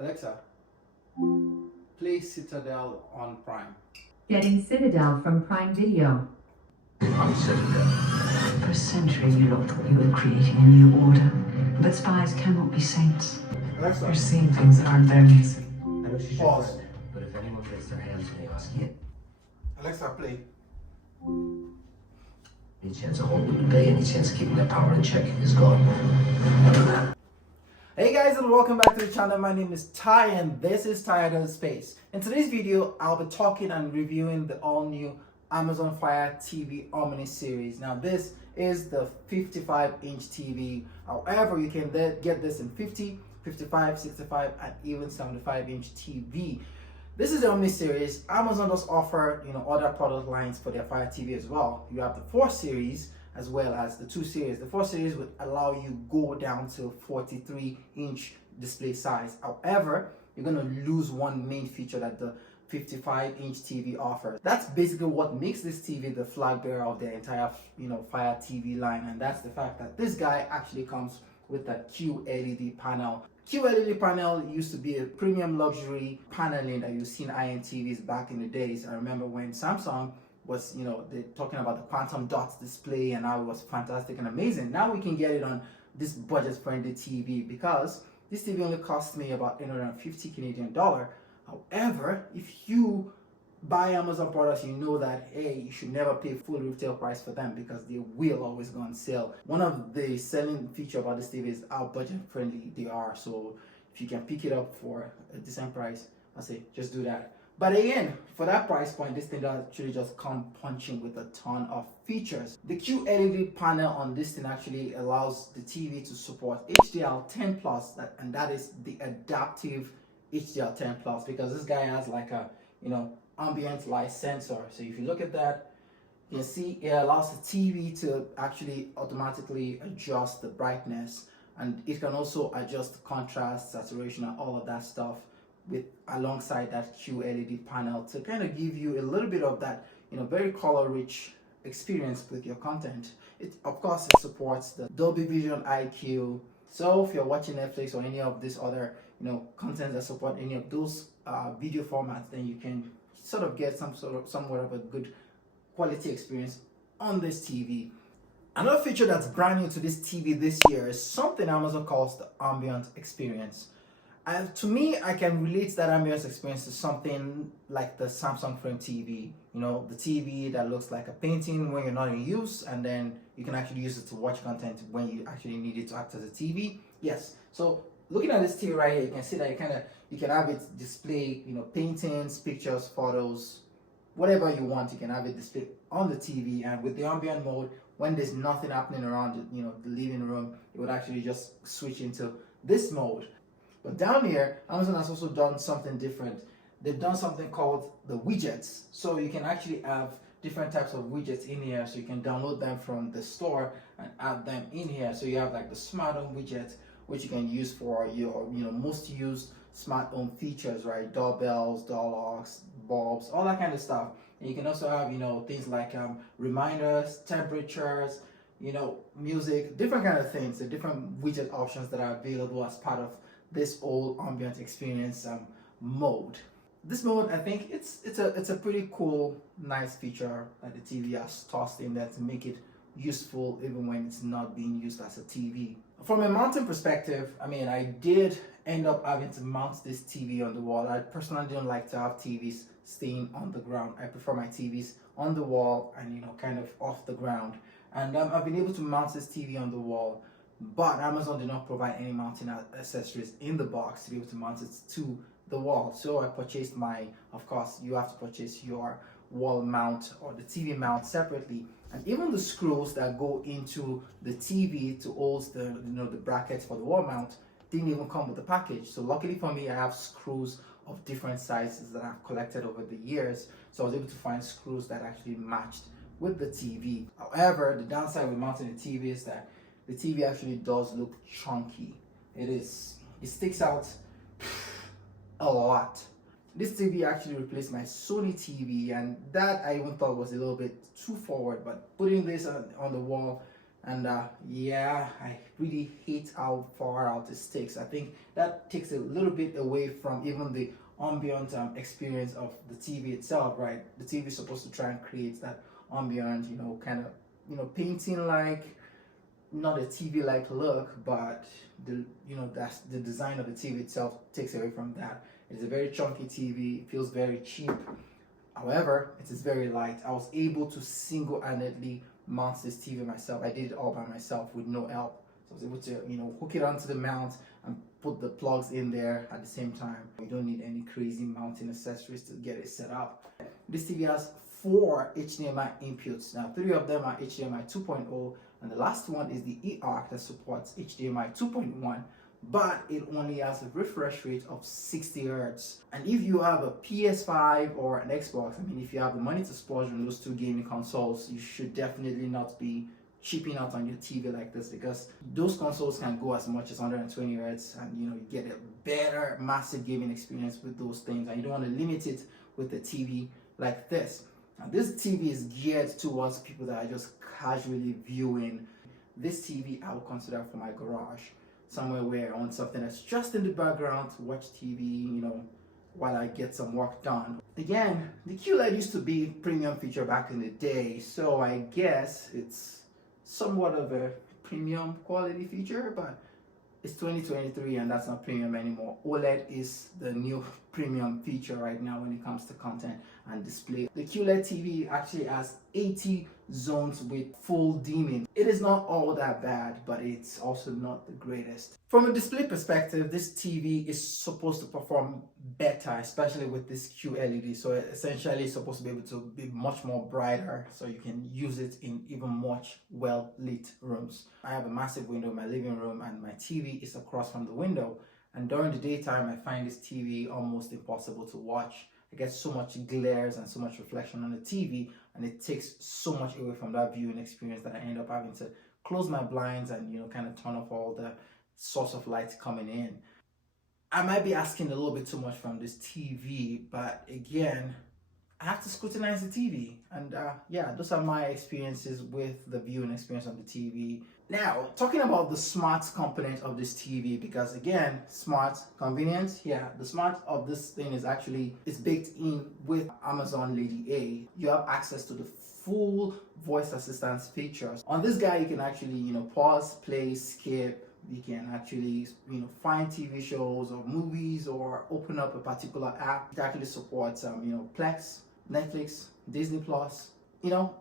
Alexa, play Citadel on Prime. Getting Citadel from Prime Video. On Citadel. For a century you lot thought you were creating a new order, but spies cannot be saints. Alexa, You're seeing things that aren't there, Mason. I know she's your pause. friend, but if anyone gets their hands on the Oski, Alexa, play. any chance of holding the bay, any chance of keeping that power in check is gone. Hey guys, and welcome back to the channel. My name is Ty and this is Ty Out of Space. In today's video, I'll be talking and reviewing the all-new Amazon Fire TV Omni series. Now this is the 55-inch TV. However, you can get this in 50, 55, 65, and even 75-inch TV. This is the Omni series. Amazon does offer, other product lines for their Fire TV as well. You have the 4 series as well as the 2 series. The 4 series would allow you go down to 43-inch display size. However, you're going to lose one main feature that the 55-inch TV offers. That's basically what makes this TV the flag bearer of the entire, Fire TV line, and that's the fact that this guy actually comes with a QLED panel. QLED panel used to be a premium luxury paneling that you see in high-end TVs back in the days. I remember when Samsung was, they're talking about the quantum dots display and how it was fantastic and amazing. Now we can get it on this budget-friendly TV because this TV only cost me about 850 Canadian dollar. However, if you buy Amazon products, you know that, hey, you should never pay full retail price for them because they will always go on sale. One of the selling feature about this TV is how budget friendly they are. So if you can pick it up for a decent price, I say just do that. But again, for that price point, this thing does actually just come punching with a ton of features. The QLED panel on this thing actually allows the TV to support HDR10 plus, and that is the adaptive HDR10 plus, because this guy has like a, ambient light sensor. So if you look at that, you can see it allows the TV to actually automatically adjust the brightness, and it can also adjust the contrast, saturation, and all of that stuff with alongside that QLED panel to kind of give you a little bit of that, very color rich experience with your content. It, of course, it supports the Dolby Vision IQ. So if you're watching Netflix or any of this other, content that support any of those video formats, then you can sort of get somewhat of a good quality experience on this TV. Another feature that's brand new to this TV this year is something Amazon calls the ambient experience. And to me, I can relate that ambience experience to something like the Samsung Frame TV. The TV that looks like a painting when you're not in use, and then you can actually use it to watch content when you actually need it to act as a TV. Yes. So looking at this TV right here, you can see that you can have it display, paintings, pictures, photos, whatever you want. You can have it display on the TV, and with the ambient mode, when there's nothing happening around it, the living room, it would actually just switch into this mode. But down here, Amazon has also done something different. They've done something called the widgets. So you can actually have different types of widgets in here. So you can download them from the store and add them in here. So you have like the smart home widget, which you can use for your, most used smart home features, right? Doorbells, door locks, bulbs, all that kind of stuff. And you can also have, things like reminders, temperatures, music, different kind of things, the different widget options that are available as part of this old ambient experience mode. This mode, I think it's a pretty cool, nice feature that the TV has tossed in there to make it useful even when it's not being used as a TV. From a mounting perspective, I did end up having to mount this TV on the wall. I personally don't like to have TVs staying on the ground. I prefer my TVs on the wall and kind of off the ground. And I've been able to mount this TV on the wall, but Amazon did not provide any mounting accessories in the box to be able to mount it to the wall. So I purchased of course, you have to purchase your wall mount or the TV mount separately. And even the screws that go into the TV to hold the brackets for the wall mount didn't even come with the package. So luckily for me, I have screws of different sizes that I've collected over the years. So I was able to find screws that actually matched with the TV. However, the downside with mounting the TV is that the TV actually does look chunky. It sticks out a lot. This TV actually replaced my Sony TV, and that I even thought was a little bit too forward, but putting this on the wall And yeah, I really hate how far out it takes. I think that takes a little bit away from even the ambient experience of the TV itself, right? The TV is supposed to try and create that ambient, kind of, painting like, not a TV like look, but that's the design of the TV itself takes away from that. It's a very chunky TV, it feels very cheap. However, it is very light. I was able to single-handedly mount this TV myself. I did it all by myself with no help. So I was able to, hook it onto the mount and put the plugs in there at the same time. You don't need any crazy mounting accessories to get it set up. This TV has 4 HDMI inputs. Now, 3 of them are HDMI 2.0, and the last one is the eARC that supports HDMI 2.1. But it only has a refresh rate of 60 Hz. And if you have a PS5 or an Xbox, I mean, if you have the money to splurge on those 2 gaming consoles, you should definitely not be cheaping out on your TV like this, because those consoles can go as much as 120 Hz, and you get a better massive gaming experience with those things, and you don't want to limit it with a TV like this. Now, this TV is geared towards people that are just casually viewing. This TV I would consider for my garage, somewhere where I want something that's just in the background to watch TV, while I get some work done. Again, the QLED used to be premium feature back in the day, so I guess it's somewhat of a premium quality feature, but it's 2023 and that's not premium anymore. OLED is the new premium feature right now when it comes to content and display. The QLED TV actually has 80 zones with full dimming. It is not all that bad, but it's also not the greatest. From a display perspective, this TV is supposed to perform better, especially with this QLED. So essentially it's supposed to be able to be much more brighter, so you can use it in even much well-lit rooms. I have a massive window in my living room and my TV is across from the window. And during the daytime, I find this TV almost impossible to watch. I get so much glares and so much reflection on the TV, and it takes so much away from that viewing experience that I end up having to close my blinds and kind of turn off all the source of light coming in. I might be asking a little bit too much from this TV, but again, I have to scrutinize the TV. And yeah, those are my experiences with the viewing experience on the TV. Now, talking about the smart component of this TV, because again, smart, convenient, yeah, the smart of this thing is actually, it's baked in with Amazon Lady A. You have access to the full voice assistance features. On this guy, you can actually, pause, play, skip. You can actually, find TV shows or movies or open up a particular app. It actually supports, Plex, Netflix, Disney Plus,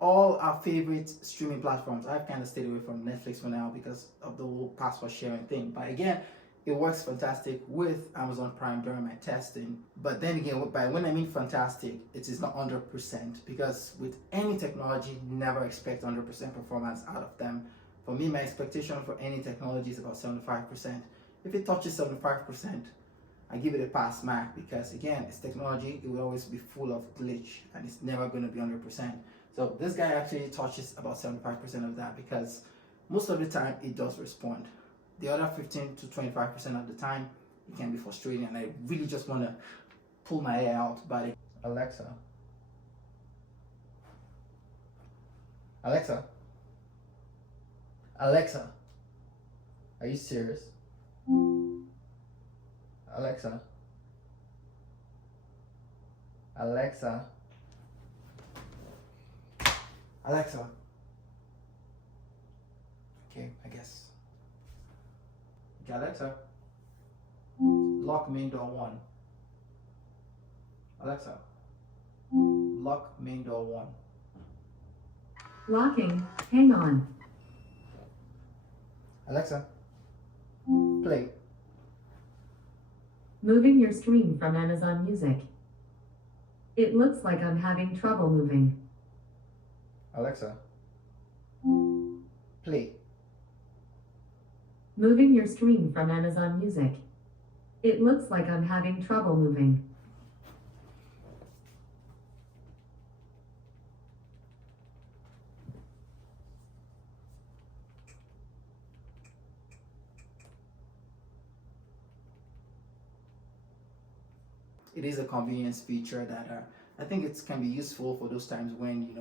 all our favorite streaming platforms. I've kind of stayed away from Netflix for now because of the whole password sharing thing. But again, it works fantastic with Amazon Prime during my testing. But then again, by when I mean fantastic, it is not 100%, because with any technology, never expect 100% performance out of them. For me, my expectation for any technology is about 75%. If it touches 75%, I give it a pass mark, because again, it's technology, it will always be full of glitch and it's never going to be 100%. So this guy actually touches about 75% of that, because most of the time it does respond. The other 15 to 25% of the time, it can be frustrating, and I really just want to pull my hair out. But Alexa, Alexa, Alexa, are you serious? Alexa, Alexa, Alexa. Okay, I guess. Okay, Alexa, lock main door 1. Alexa, lock main door 1. Locking. Hang on. Alexa, play. Moving your screen from Amazon Music. It looks like I'm having trouble moving. Alexa, play. Moving your screen from Amazon Music. It looks like I'm having trouble moving. It is a convenience feature that I think it can be useful for those times when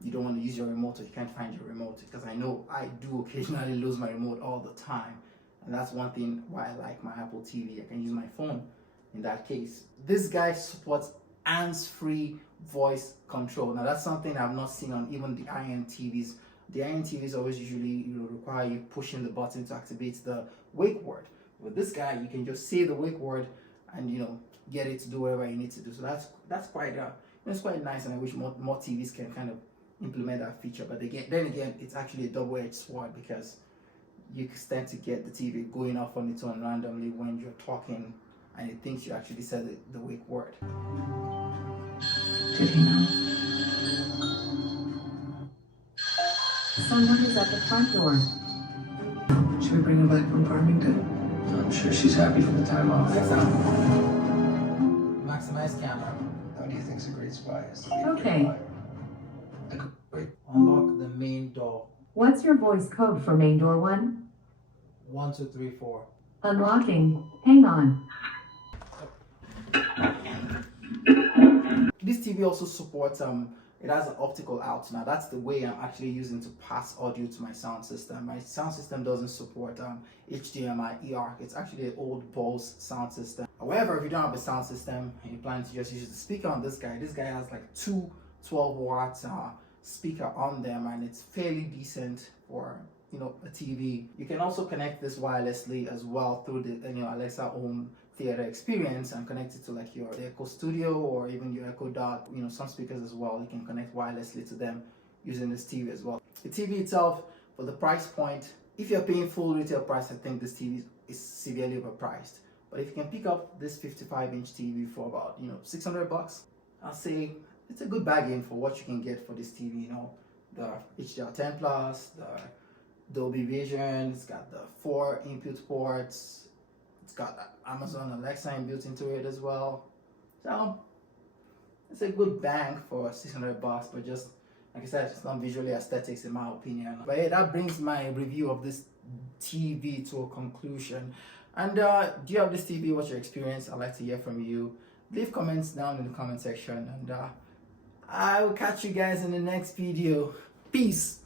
you don't want to use your remote or you can't find your remote, because I know I do occasionally lose my remote all the time, and that's one thing why I like my Apple TV. I can use my phone in that case. This guy supports hands-free voice control. Now that's something I've not seen on even the IM TVs. The IM TVs always usually require you pushing the button to activate the wake word. With this guy, you can just say the wake word and get it to do whatever you need to do. So that's quite it's quite nice, and I wish more TVs can kind of implement that feature. But then again, it's actually a double-edged sword, because you tend to get the TV going off on its own randomly when you're talking and it thinks you actually said the wake word. Did he know? Someone is at the front door. Should we bring her back from Farmington? I'm sure she's happy for the time off. Maximize camera. How do you think's a great spy? Has to be a Okay. great liar. Wait. Unlock the main door. What's your voice code for main door 1? 1, 2, 3, 4. Unlocking. Hang on. This TV also supports it has an optical out. Now that's the way I'm actually using to pass audio to my sound system. My sound system doesn't support HDMI ER. It's actually an old Bose sound system. However, if you don't have a sound system and you plan to just use the speaker on this guy has like two 12-watt speaker on them, and it's fairly decent for a TV. You can also connect this wirelessly as well through the Alexa Home Theater experience, and connect it to like your Echo Studio or even your Echo Dot, some speakers as well. You can connect wirelessly to them using this TV as well. The TV itself, for the price point, if you're paying full retail price, I think this TV is severely overpriced. But if you can pick up this 55-inch TV for about $600, I'll say it's a good bargain for what you can get for this TV. The HDR10 Plus, the Dolby Vision, it's got the 4 input ports, it's got Amazon Alexa inbuilt into it as well. So it's a good bang for $600, but just like I said, it's not visually aesthetics in my opinion. But yeah, that brings my review of this TV to a conclusion. And do you have this TV? What's your experience? I'd like to hear from you. Leave comments down in the comment section, and I will catch you guys in the next video. Peace.